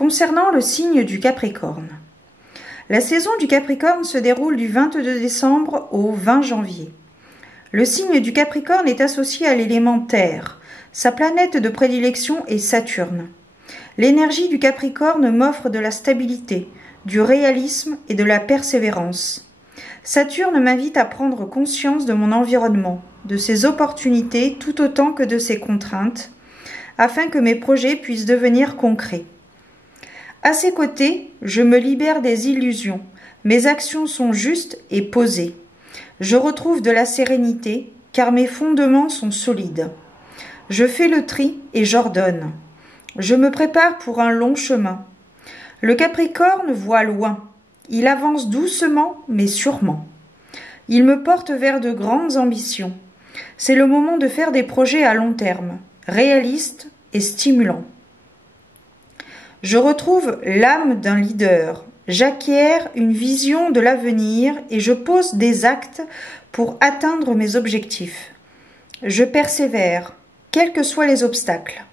Concernant le signe du Capricorne. La saison du Capricorne se déroule du 22 décembre au 20 janvier. Le signe du Capricorne est associé à l'élément terre. Sa planète de prédilection est Saturne. L'énergie du Capricorne m'offre de la stabilité, du réalisme et de la persévérance. Saturne m'invite à prendre conscience de mon environnement, de ses opportunités tout autant que de ses contraintes, afin que mes projets puissent devenir concrets. À ses côtés, je me libère des illusions, mes actions sont justes et posées. Je retrouve de la sérénité, car mes fondements sont solides. Je fais le tri et j'ordonne. Je me prépare pour un long chemin. Le Capricorne voit loin. Il avance doucement mais sûrement. Il me porte vers de grandes ambitions. C'est le moment de faire des projets à long terme, réalistes et stimulants. Je retrouve l'âme d'un leader. J'acquiers une vision de l'avenir et je pose des actes pour atteindre mes objectifs. Je persévère, quels que soient les obstacles.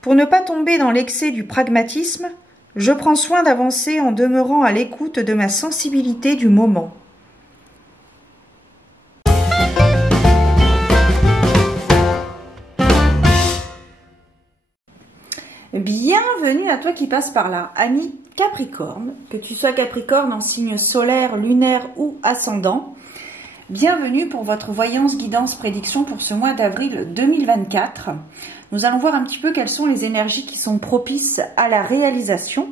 Pour ne pas tomber dans l'excès du pragmatisme, je prends soin d'avancer en demeurant à l'écoute de ma sensibilité du moment. Bienvenue à toi qui passe par là, ami Capricorne, que tu sois Capricorne en signe solaire, lunaire ou ascendant. Bienvenue pour votre voyance, guidance, prédiction pour ce mois d'avril 2024. Nous allons voir un petit peu quelles sont les énergies qui sont propices à la réalisation.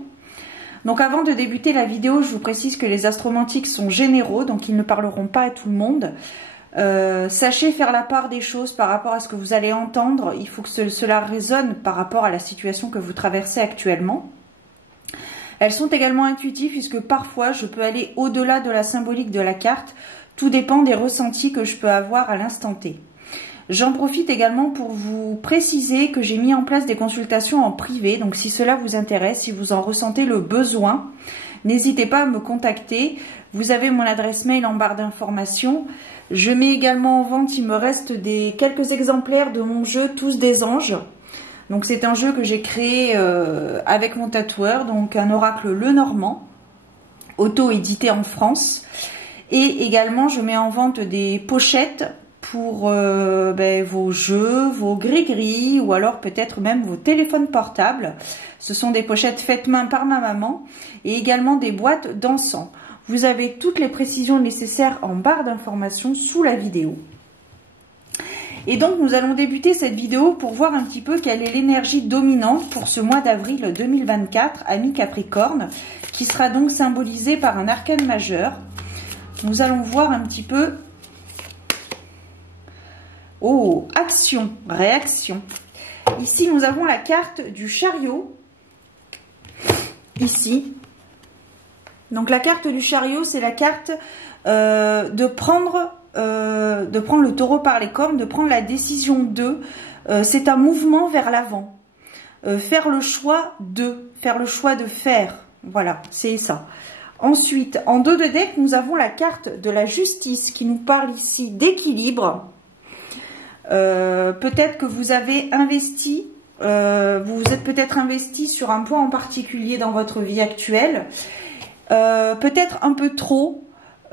Donc avant de débuter la vidéo, je vous précise que les astromantiques sont généraux, donc ils ne parleront pas à tout le monde. Sachez faire la part des choses par rapport à ce que vous allez entendre. Il faut que cela résonne par rapport à la situation que vous traversez actuellement. Elles sont également intuitives puisque parfois je peux aller au-delà de la symbolique de la carte. Tout dépend des ressentis que je peux avoir à l'instant T. J'en profite également pour vous préciser que j'ai mis en place des consultations en privé. Donc si cela vous intéresse, si vous en ressentez le besoin, n'hésitez pas à me contacter. Vous avez mon adresse mail en barre d'informations. Je mets également en vente, il me reste quelques exemplaires de mon jeu Tous des anges. Donc c'est un jeu que j'ai créé avec mon tatoueur, donc un oracle Lenormand, auto-édité en France. Et également je mets en vente des pochettes pour vos jeux, vos gris-gris ou alors peut-être même vos téléphones portables. Ce sont des pochettes faites main par ma maman et également des boîtes d'encens. Vous avez toutes les précisions nécessaires en barre d'informations sous la vidéo. Et donc nous allons débuter cette vidéo pour voir un petit peu quelle est l'énergie dominante pour ce mois d'avril 2024, ami Capricorne, qui sera donc symbolisé par un arcane majeur. Nous allons voir un petit peu... Oh, action, réaction. Ici nous avons la carte du chariot. Ici. Donc la carte du chariot, c'est la carte de prendre le taureau par les cornes, de prendre la décision de. C'est un mouvement vers l'avant. Faire le choix de faire. Voilà, c'est ça. Ensuite, en dos de deck, nous avons la carte de la justice qui nous parle ici d'équilibre. Peut-être que vous avez investi, vous vous êtes peut-être investi sur un point en particulier dans votre vie actuelle. Peut-être un peu trop,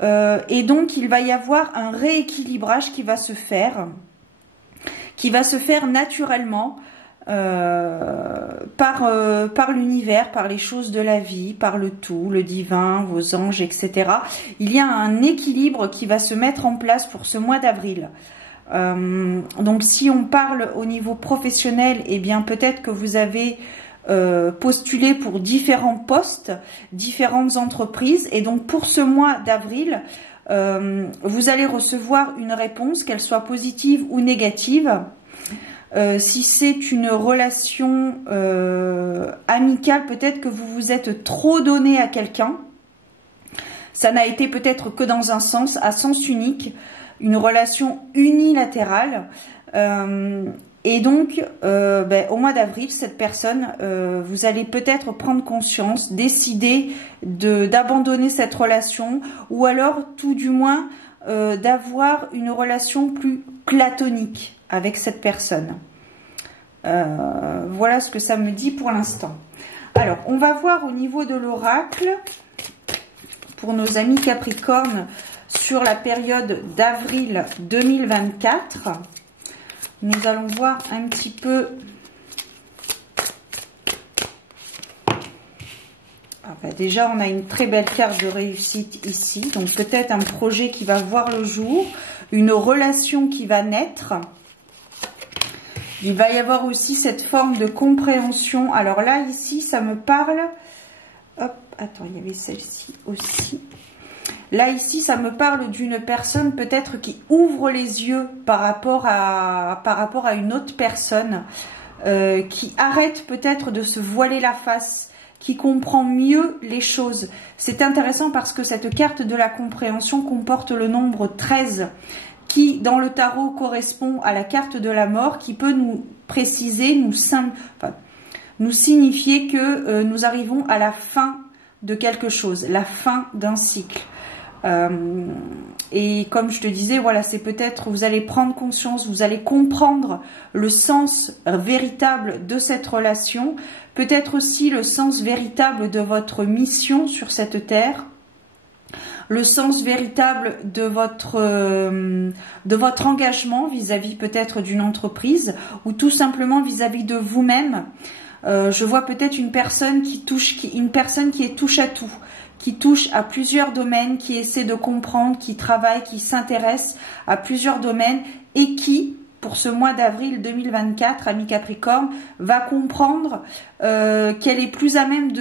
et donc il va y avoir un rééquilibrage qui va se faire naturellement par l'univers, par les choses de la vie, par le tout, le divin, vos anges, etc. Il y a un équilibre qui va se mettre en place pour ce mois d'avril. Donc si on parle au niveau professionnel, eh bien peut-être que vous avez postuler pour différents postes, différentes entreprises, et donc pour ce mois d'avril, vous allez recevoir une réponse, qu'elle soit positive ou négative. Si c'est une relation amicale, peut-être que vous vous êtes trop donné à quelqu'un. Ça n'a été peut-être que dans un sens, à sens unique, une relation unilatérale. Et donc, au mois d'avril, cette personne, vous allez peut-être prendre conscience, décider d'abandonner cette relation, ou alors tout du moins d'avoir une relation plus platonique avec cette personne. Voilà ce que ça me dit pour l'instant. Alors, on va voir au niveau de l'oracle, pour nos amis Capricorne, sur la période d'avril 2024. Nous allons voir un petit peu... déjà, on a une très belle carte de réussite ici. Donc, peut-être un projet qui va voir le jour, une relation qui va naître. Il va y avoir aussi cette forme de compréhension. Alors là, ici, ça me parle... Hop, attends, il y avait celle-ci aussi. Là, ici, ça me parle d'une personne peut-être qui ouvre les yeux par rapport à une autre personne, qui arrête peut-être de se voiler la face, qui comprend mieux les choses. C'est intéressant parce que cette carte de la compréhension comporte le nombre 13, qui dans le tarot correspond à la carte de la mort, qui peut nous préciser, nous signifier que nous arrivons à la fin de quelque chose, la fin d'un cycle. Et comme je te disais, voilà, c'est peut-être, vous allez prendre conscience, vous allez comprendre le sens véritable de cette relation, peut-être aussi le sens véritable de votre mission sur cette terre, le sens véritable de votre engagement vis-à-vis peut-être d'une entreprise ou tout simplement vis-à-vis de vous-même. Je vois peut-être une personne qui est touche à tout, qui touche à plusieurs domaines, qui essaie de comprendre, qui travaille, qui s'intéresse à plusieurs domaines et qui, pour ce mois d'avril 2024, ami Capricorne, va comprendre qu'elle est plus à même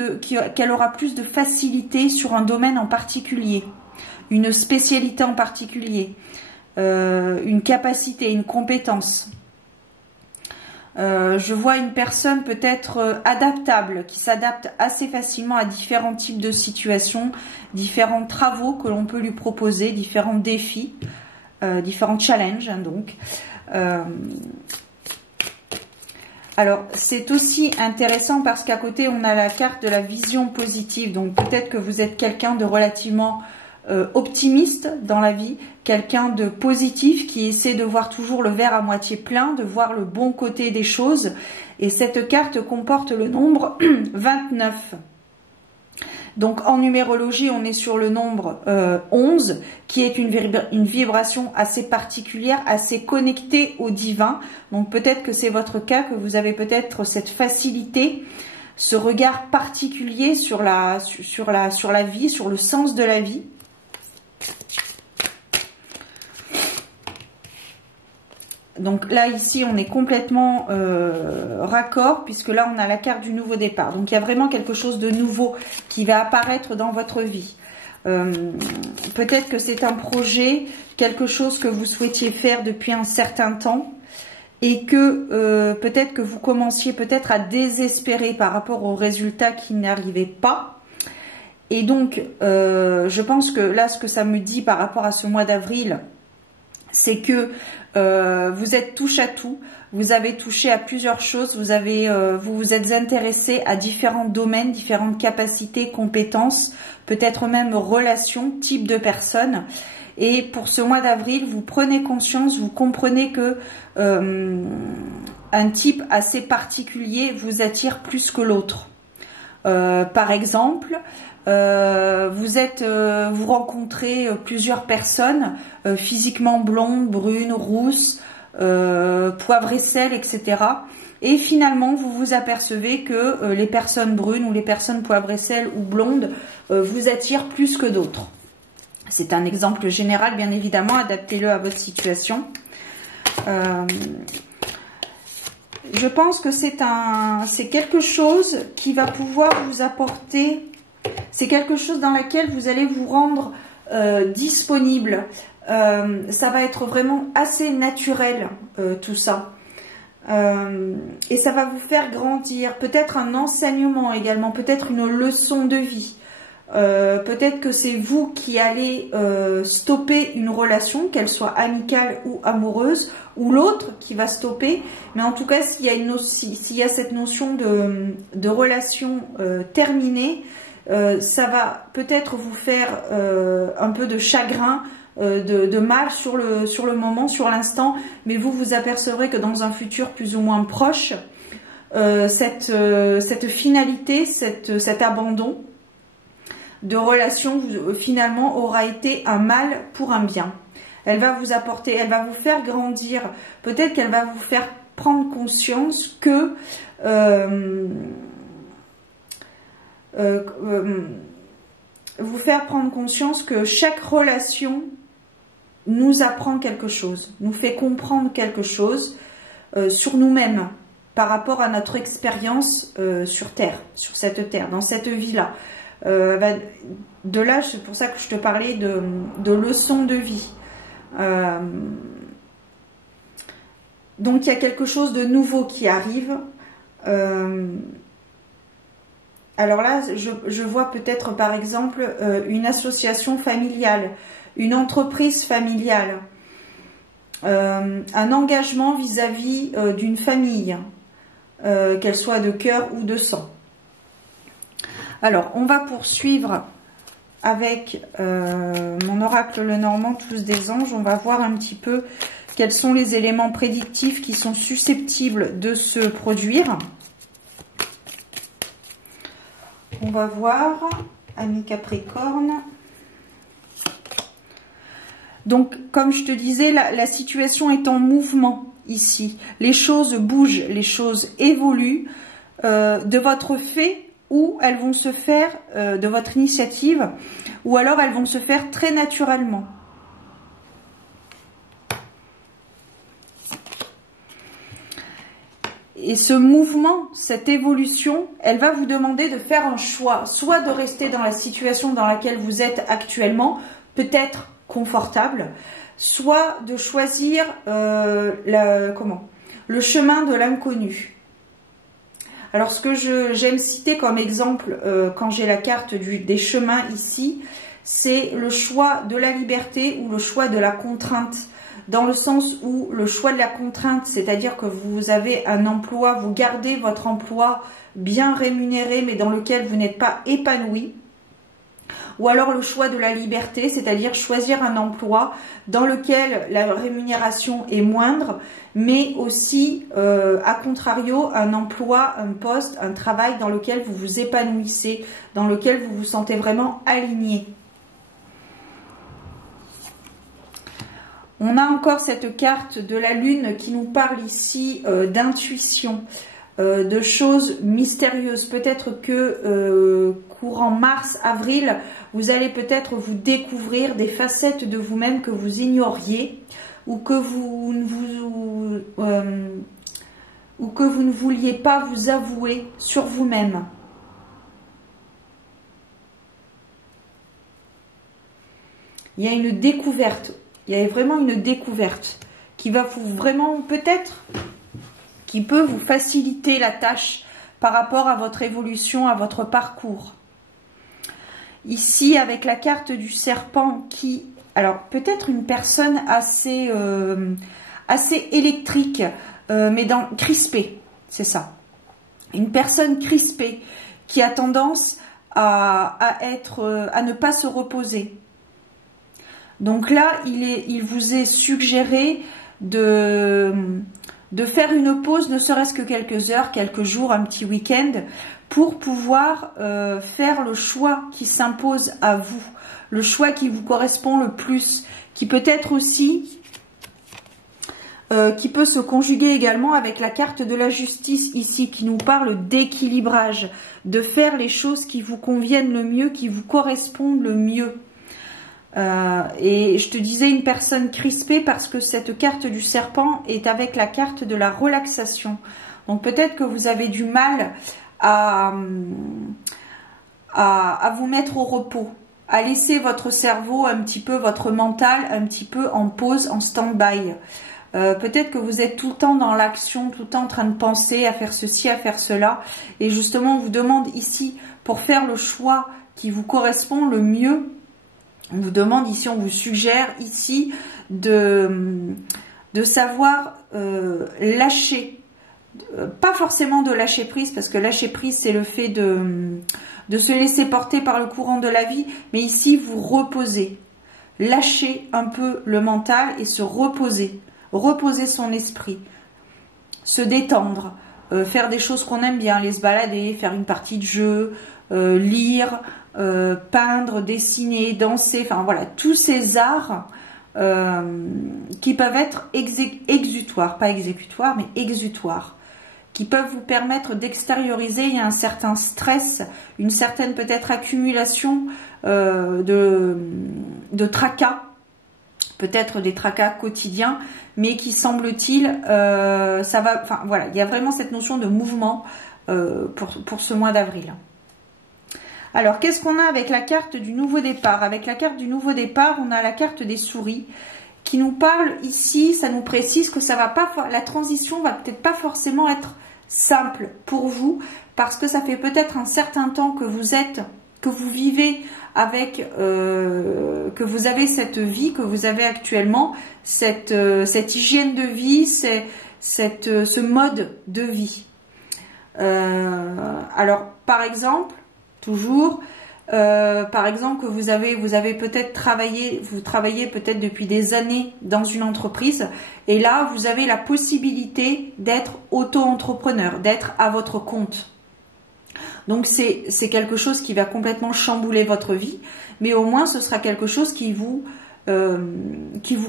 qu'elle aura plus de facilité sur un domaine en particulier, une spécialité en particulier, une capacité, une compétence. Je vois une personne peut-être adaptable, qui s'adapte assez facilement à différents types de situations, différents travaux que l'on peut lui proposer, différents défis, différents challenges, hein, donc. Alors, c'est aussi intéressant parce qu'à côté, on a la carte de la vision positive. Donc, peut-être que vous êtes quelqu'un de relativement optimiste dans la vie, quelqu'un de positif qui essaie de voir toujours le verre à moitié plein, de voir le bon côté des choses. Et cette carte comporte le nombre 29. Donc en numérologie, on est sur le nombre 11, qui est une vibration assez particulière, assez connectée au divin. Donc peut-être que c'est votre cas, que vous avez peut-être cette facilité, ce regard particulier sur la vie, sur le sens de la vie. Donc là, ici, on est complètement raccord, puisque là, on a la carte du nouveau départ. Donc, il y a vraiment quelque chose de nouveau qui va apparaître dans votre vie. Peut-être que c'est un projet, quelque chose que vous souhaitiez faire depuis un certain temps, et que peut-être que vous commenciez peut-être à désespérer par rapport aux résultats qui n'arrivaient pas. Et donc, je pense que là, ce que ça me dit par rapport à ce mois d'avril, c'est que vous êtes touche à tout, vous avez touché à plusieurs choses, vous vous êtes intéressé à différents domaines, différentes capacités, compétences, peut-être même relations, types de personnes. Et pour ce mois d'avril, vous prenez conscience, vous comprenez que un type assez particulier vous attire plus que l'autre. Par exemple, vous rencontrez plusieurs personnes physiquement blondes, brunes, rousses, poivre et sel, etc. Et finalement, vous vous apercevez que les personnes brunes ou les personnes poivre et sel ou blondes vous attirent plus que d'autres. C'est un exemple général, bien évidemment, adaptez-le à votre situation. Je pense que c'est quelque chose qui va pouvoir vous apporter, c'est quelque chose dans lequel vous allez vous rendre disponible. Ça va être vraiment assez naturel, tout ça. Et ça va vous faire grandir. Peut-être un enseignement également, peut-être une leçon de vie. Peut-être que c'est vous qui allez stopper une relation, qu'elle soit amicale ou amoureuse, ou l'autre qui va stopper. Mais en tout cas, s'il y a cette notion de relation terminée, ça va peut-être vous faire un peu de chagrin, de mal sur le moment, sur l'instant, mais vous apercevrez que dans un futur plus ou moins proche, cette finalité, cet abandon de relation finalement aura été un mal pour un bien. Elle va vous apporter, elle va vous faire grandir. Peut-être qu'elle va vous faire prendre conscience que chaque relation nous apprend quelque chose, nous fait comprendre quelque chose sur nous-mêmes par rapport à notre expérience sur Terre, sur cette Terre, dans cette vie-là. De là, c'est pour ça que je te parlais de leçons de vie. Donc il y a quelque chose de nouveau qui arrive. Alors là, je vois peut-être par exemple une association familiale, une entreprise familiale, un engagement vis-à-vis d'une famille, qu'elle soit de cœur ou de sang. Alors, on va poursuivre avec mon oracle Lenormand, tous des anges. On va voir un petit peu quels sont les éléments prédictifs qui sont susceptibles de se produire. On va voir, ami Capricorne. Donc, comme je te disais, la situation est en mouvement ici. Les choses bougent, les choses évoluent de votre fait, ou elles vont se faire de votre initiative, ou alors elles vont se faire très naturellement. Et ce mouvement, cette évolution, elle va vous demander de faire un choix, soit de rester dans la situation dans laquelle vous êtes actuellement, peut-être confortable, soit de choisir le chemin de l'inconnu. Alors ce que j'aime citer comme exemple quand j'ai la carte des chemins ici, c'est le choix de la liberté ou le choix de la contrainte. Dans le sens où le choix de la contrainte, c'est-à-dire que vous avez un emploi, vous gardez votre emploi bien rémunéré mais dans lequel vous n'êtes pas épanoui. Ou alors le choix de la liberté, c'est-à-dire choisir un emploi dans lequel la rémunération est moindre, mais aussi, à contrario, un emploi, un poste, un travail dans lequel vous vous épanouissez, dans lequel vous vous sentez vraiment aligné. On a encore cette carte de la Lune qui nous parle ici d'intuition, de choses mystérieuses. Peut-être que courant mars, avril, vous allez peut-être vous découvrir des facettes de vous-même que vous ignoriez ou que vous ne vouliez pas vous avouer sur vous-même. Il y a une découverte, il y a vraiment une découverte qui va vous vraiment peut-être, qui peut vous faciliter la tâche par rapport à votre évolution, à votre parcours. Ici, avec la carte du serpent qui... Alors, peut-être une personne assez électrique, mais crispée, c'est ça. Une personne crispée qui a tendance à ne pas se reposer. Donc là, il vous est suggéré de faire une pause, ne serait-ce que quelques heures, quelques jours, un petit week-end, pour pouvoir faire le choix qui s'impose à vous, le choix qui vous correspond le plus, qui peut être aussi, qui peut se conjuguer également avec la carte de la justice ici, qui nous parle d'équilibrage, de faire les choses qui vous conviennent le mieux, qui vous correspondent le mieux. Et je te disais une personne crispée parce que cette carte du serpent est avec la carte de la relaxation. Donc peut-être que vous avez du mal à vous mettre au repos, à laisser votre cerveau un petit peu, votre mental un petit peu en pause, en stand-by. Peut-être que vous êtes tout le temps dans l'action, tout le temps en train de penser à faire ceci, à faire cela. Et justement, on vous demande ici, pour faire le choix qui vous correspond le mieux, on vous demande ici, on vous suggère ici de savoir lâcher. Pas forcément de lâcher prise, parce que lâcher prise, c'est le fait de se laisser porter par le courant de la vie. Mais ici, vous reposez. Lâcher un peu le mental et se reposer. Reposer son esprit. Se détendre. faire des choses qu'on aime bien, aller se balader, faire une partie de jeu, lire, peindre, dessiner, danser, enfin voilà, tous ces arts qui peuvent être exutoires, pas exécutoires, mais exutoires, qui peuvent vous permettre d'extérioriser. Il y a un certain stress, une certaine peut-être accumulation de tracas, peut-être des tracas quotidiens, mais qui semble-t-il, ça va, enfin voilà, il y a vraiment cette notion de mouvement pour ce mois d'avril. Alors, qu'est-ce qu'on a avec la carte du nouveau départ? Avec la carte du nouveau départ, on a la carte des souris qui nous parle ici, ça nous précise que ça va pas, la transition va peut-être pas forcément être simple pour vous, parce que ça fait peut-être un certain temps que vous vivez avec, que vous avez cette vie que vous avez actuellement, cette hygiène de vie, ce mode de vie. Alors, par exemple, toujours, par exemple, que vous avez peut-être travaillé, vous travaillez peut-être depuis des années dans une entreprise, et là, vous avez la possibilité d'être auto-entrepreneur, d'être à votre compte. Donc, c'est quelque chose qui va complètement chambouler votre vie, mais au moins, ce sera quelque chose qui vous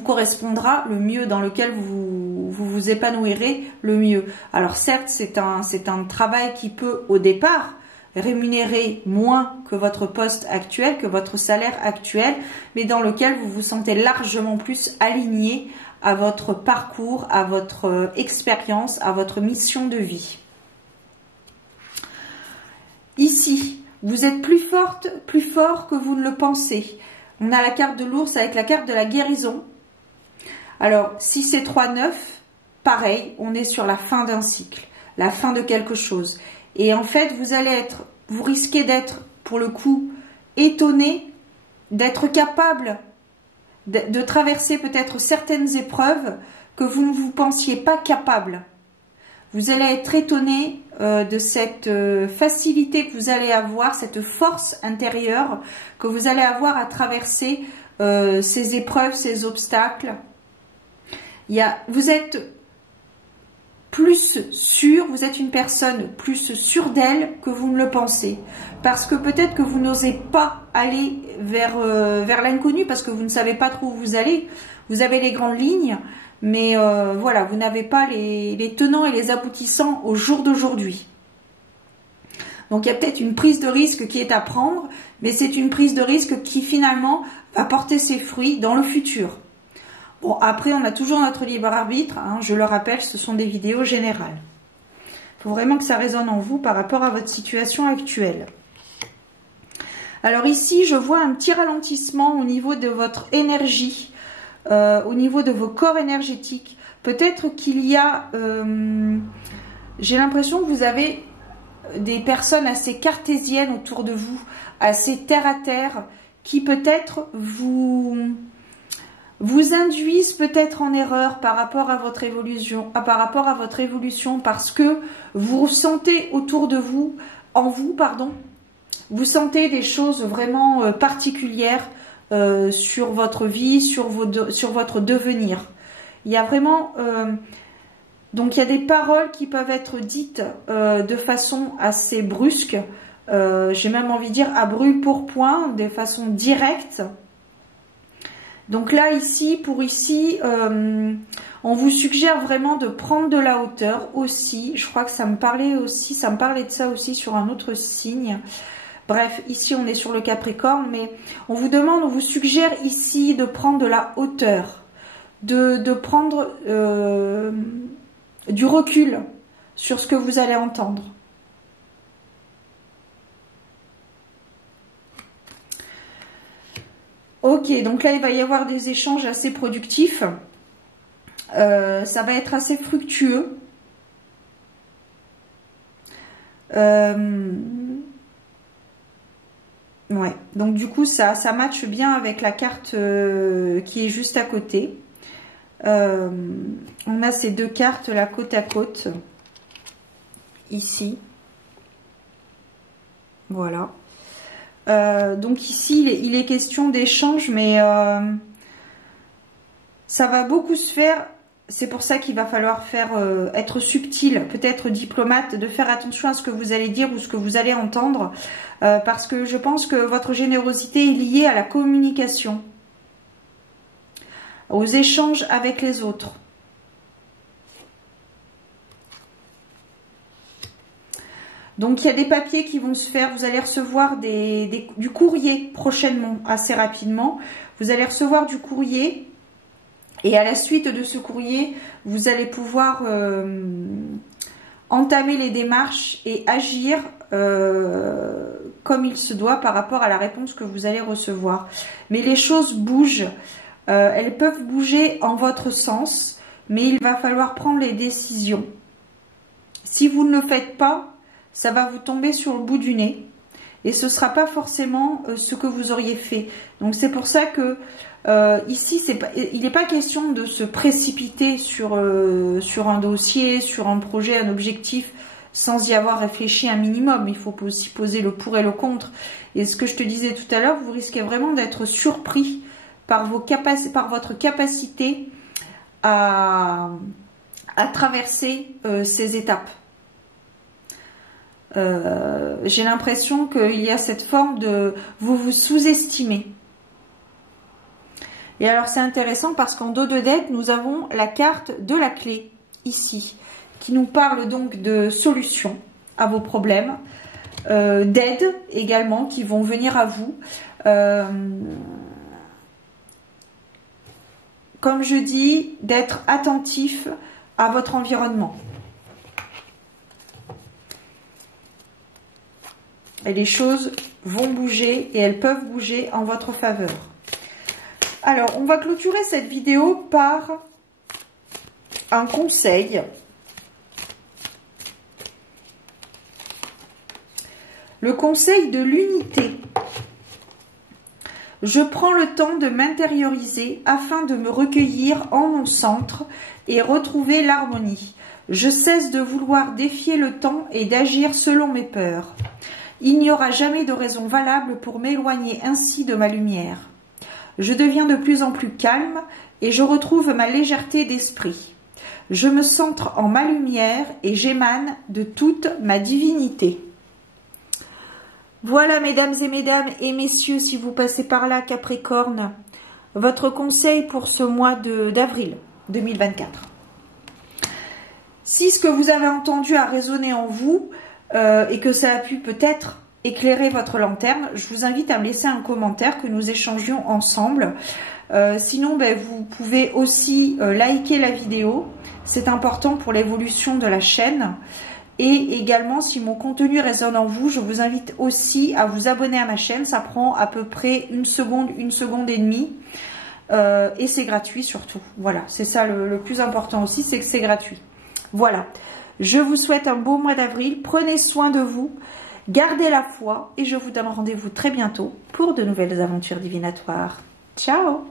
correspondra le mieux, dans lequel vous épanouirez le mieux. Alors, certes, c'est un travail qui peut, au départ, rémunérer moins que votre poste actuel, que votre salaire actuel, mais dans lequel vous vous sentez largement plus aligné à votre parcours, à votre expérience, à votre mission de vie. Ici, vous êtes plus forte, plus fort que vous ne le pensez. On a la carte de l'ours avec la carte de la guérison. Alors, si c'est 3-9, pareil, on est sur la fin d'un cycle, la fin de quelque chose. Et en fait, vous risquez d'être, pour le coup, étonné, d'être capable de traverser peut-être certaines épreuves que vous ne vous pensiez pas capable. Vous allez être étonné de cette facilité que vous allez avoir, cette force intérieure que vous allez avoir à traverser ces épreuves, ces obstacles. Vous êtes plus sûr, vous êtes une personne plus sûre d'elle que vous ne le pensez. Parce que peut-être que vous n'osez pas aller vers l'inconnu, parce que vous ne savez pas trop où vous allez. Vous avez les grandes lignes, mais voilà, vous n'avez pas les tenants et les aboutissants au jour d'aujourd'hui. Donc il y a peut-être une prise de risque qui est à prendre, mais c'est une prise de risque qui finalement va porter ses fruits dans le futur. Bon, après, on a toujours notre libre arbitre, hein, je le rappelle, ce sont des vidéos générales. Il faut vraiment que ça résonne en vous par rapport à votre situation actuelle. Alors ici, je vois un petit ralentissement au niveau de votre énergie, au niveau de vos corps énergétiques. Peut-être qu'il y a... j'ai l'impression que vous avez des personnes assez cartésiennes autour de vous, assez terre à terre, qui peut-être vous induisent peut-être en erreur par rapport à votre évolution, parce que vous sentez autour de vous, vous sentez des choses vraiment particulières sur votre vie, sur votre devenir. Il y a vraiment, donc il y a des paroles qui peuvent être dites de façon assez brusque, j'ai même envie de dire à brûle-pourpoint, de façon directe. Donc là, ici, on vous suggère vraiment de prendre de la hauteur aussi. Je crois que ça me parlait de ça aussi sur un autre signe. Bref, ici, on est sur le Capricorne, mais on vous suggère ici de prendre de la hauteur, de prendre du recul sur ce que vous allez entendre. Ok, donc là, il va y avoir des échanges assez productifs. Ça va être assez fructueux. Ouais, donc du coup, ça matche bien avec la carte qui est juste à côté. On a ces deux cartes là, côte à côte. Ici. Voilà. Donc ici, il est question d'échange, mais ça va beaucoup se faire c'est pour ça qu'il va falloir faire être subtil, peut-être diplomate, de faire attention à ce que vous allez dire ou ce que vous allez entendre, parce que je pense que votre générosité est liée à la communication, aux échanges avec les autres. Donc il y a des papiers qui vont se faire, vous allez recevoir du courrier prochainement, assez rapidement. Vous allez recevoir du courrier. Et à la suite de ce courrier, vous allez pouvoir entamer les démarches et agir comme il se doit par rapport à la réponse que vous allez recevoir. Mais les choses bougent, elles peuvent bouger en votre sens, mais il va falloir prendre les décisions. Si vous ne le faites pas, ça va vous tomber sur le bout du nez et ce ne sera pas forcément ce que vous auriez fait. Donc c'est pour ça que ici, il n'est pas question de se précipiter sur un dossier, sur un projet, un objectif, sans y avoir réfléchi un minimum. Il faut aussi poser le pour et le contre. Et ce que je te disais tout à l'heure, vous risquez vraiment d'être surpris par votre capacité à traverser ces étapes. J'ai l'impression qu'il y a cette forme de... Vous vous sous-estimez. Et alors c'est intéressant parce qu'en dos de dette, nous avons la carte de la clé, ici, qui nous parle donc de solutions à vos problèmes, d'aide également qui vont venir à vous. Comme je dis, d'être attentif à votre environnement. Et les choses vont bouger et elles peuvent bouger en votre faveur. Alors, on va clôturer cette vidéo par un conseil. Le conseil de l'unité. Je prends le temps de m'intérioriser afin de me recueillir en mon centre et retrouver l'harmonie. Je cesse de vouloir défier le temps et d'agir selon mes peurs. Il n'y aura jamais de raison valable pour m'éloigner ainsi de ma lumière. Je deviens de plus en plus calme et je retrouve ma légèreté d'esprit. Je me centre en ma lumière et j'émane de toute ma divinité. Voilà, mesdames et messieurs, si vous passez par là, Capricorne, votre conseil pour ce mois d'avril 2024. Si ce que vous avez entendu a résonné en vous et que ça a pu peut-être éclairer votre lanterne, je vous invite à me laisser un commentaire, que nous échangions ensemble. Sinon, vous pouvez aussi liker la vidéo, c'est important pour l'évolution de la chaîne. Et également, si mon contenu résonne en vous, je vous invite aussi à vous abonner à ma chaîne. Ça prend à peu près une seconde et demie. Et c'est gratuit surtout. Voilà, c'est ça le plus important aussi, c'est que c'est gratuit. Voilà, je vous souhaite un beau mois d'avril. Prenez soin de vous, gardez la foi et je vous donne rendez-vous très bientôt pour de nouvelles aventures divinatoires. Ciao!